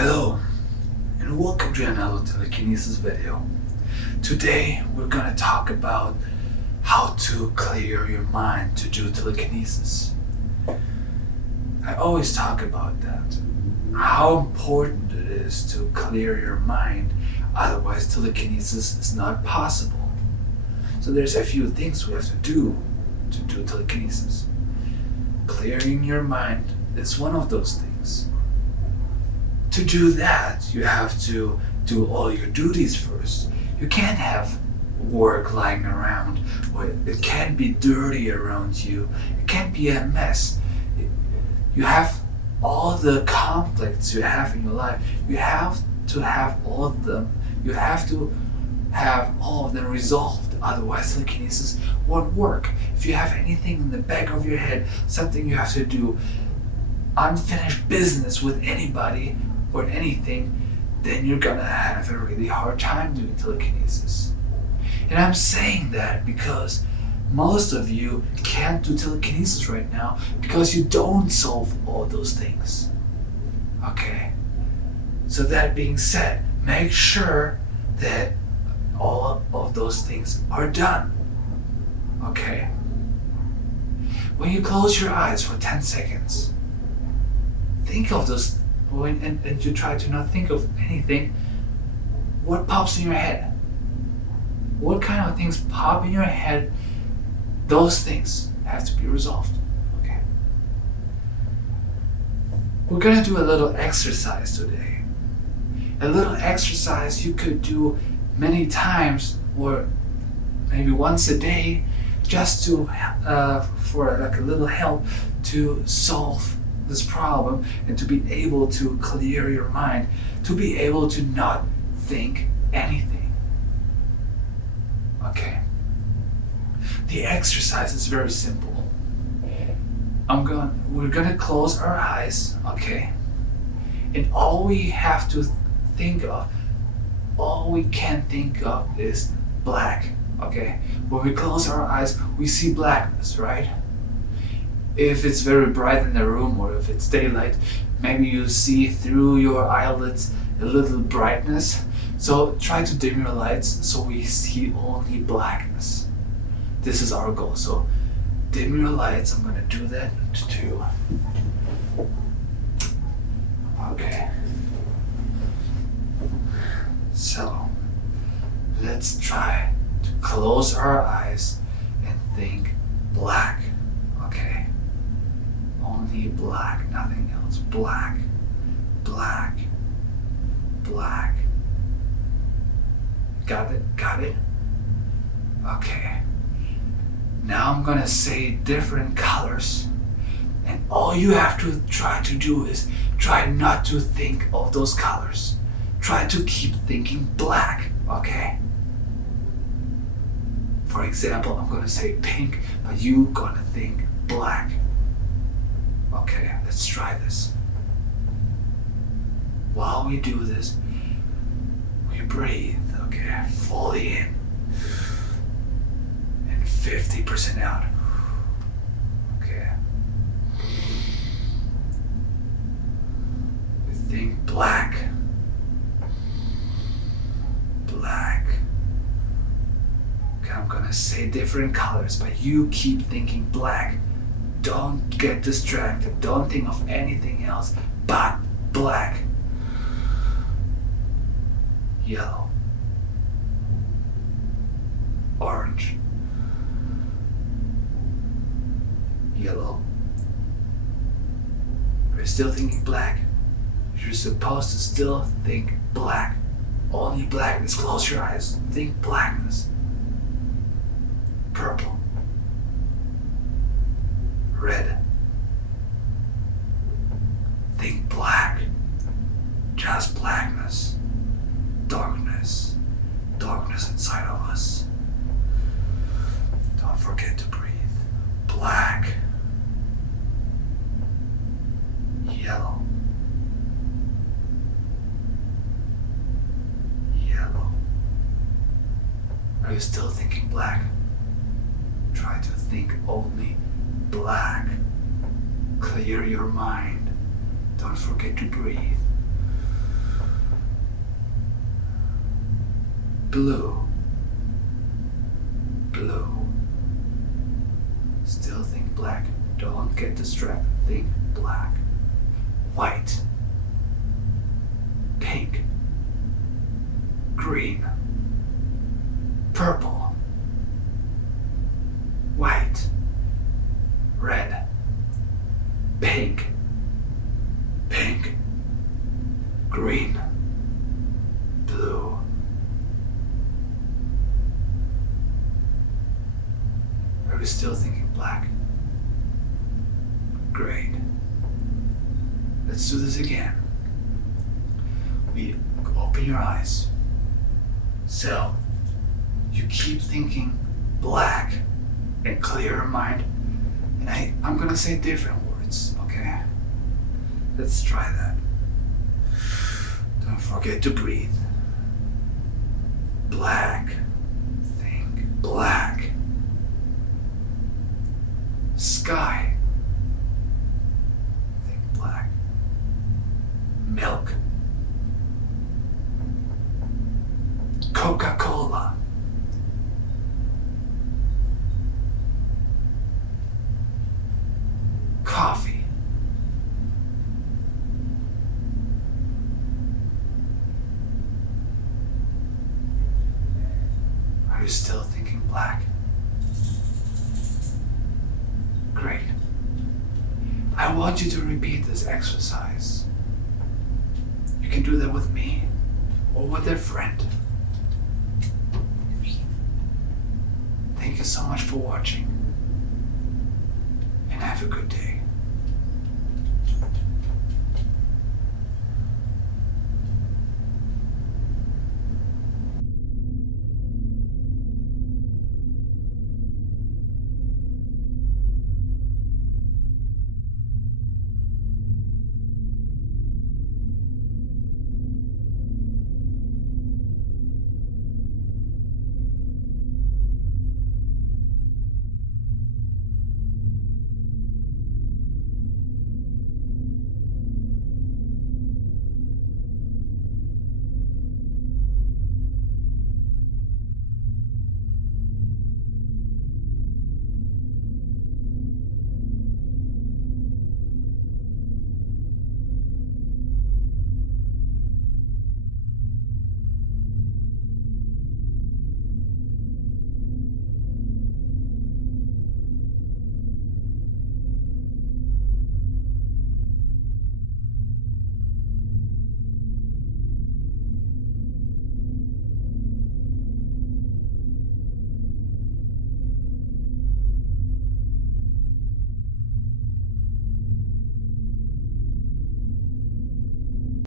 Hello, and welcome to another Telekinesis video. Today we're gonna talk about how to clear your mind to do telekinesis. I always talk about that, how important it is to clear your mind, otherwise telekinesis is not possible. So there's a few things we have to do telekinesis. Clearing your mind is one of those things. To do that, you have to do all your duties first. You can't have work lying around, or it can't be dirty around you. It can't be a mess. You have all the conflicts you have in your life. You have to have all of them. You have to have all of them resolved. Otherwise, telekinesis won't work. If you have anything in the back of your head, something you have to do, unfinished business with anybody or anything, then you're gonna have a really hard time doing telekinesis. And I'm saying that because most of you can't do telekinesis right now because you don't solve all those things. Okay? So that being said, make sure that all of those things are done. Okay? When you close your eyes for 10 seconds, think of those, and you try to not think of anything, what pops in your head? What kind of things pop in your head? Those things have to be resolved. Okay? We're gonna do a little exercise today. A little exercise you could do many times or maybe once a day, just to for like a little help to solve this problem and to be able to clear your mind, to be able to not think anything. Okay? The exercise is very simple. We're gonna close our eyes, okay? And all we have to think of, all we can think of is black, okay? When we close our eyes, we see blackness, right? If it's very bright in the room or if it's daylight, maybe you see through your eyelids a little brightness. So try to dim your lights so we see only blackness. This is our goal. So dim your lights. I'm gonna do that too. Okay. So let's try to close our eyes and think black. Okay? Only black, nothing else. Black, black, black. Got it? Got it? Okay. Now I'm gonna say different colors. And all you have to try to do is try not to think of those colors. Try to keep thinking black, okay? For example, I'm gonna say pink, but you're gonna think black. Okay, let's try this. While we do this, we breathe, okay, fully in and 50% out. Okay. We think black. Black. Okay, I'm gonna say different colors, but you keep thinking black. Don't get distracted. Don't think of anything else but black. Yellow. Orange. Yellow. Are you still thinking black? You're supposed to still think black. Only blackness. Close your eyes. Think blackness. Purple. Red. Think black. Just blackness. Darkness. Darkness inside of us. Don't forget to breathe. Black. Yellow. Yellow. Are you still thinking black? Try to think only black. Clear your mind. Don't forget to breathe. Blue. Blue. Still think black. Don't get distracted. Think black. White. Pink. Green. Purple. White. Red. Pink. Pink. Green. Blue. Are you still thinking black? Great. Let's do this again. We open your eyes. So, you keep thinking black and clear your mind. And I'm gonna say different words, okay? Let's try that. Don't forget to breathe. Black. Think black. Sky. Think black. Milk. Coca-Cola. Coffee. Are you still thinking black? Great. I want you to repeat this exercise. You can do that with me or with a friend. Thank you so much for watching and have a good day.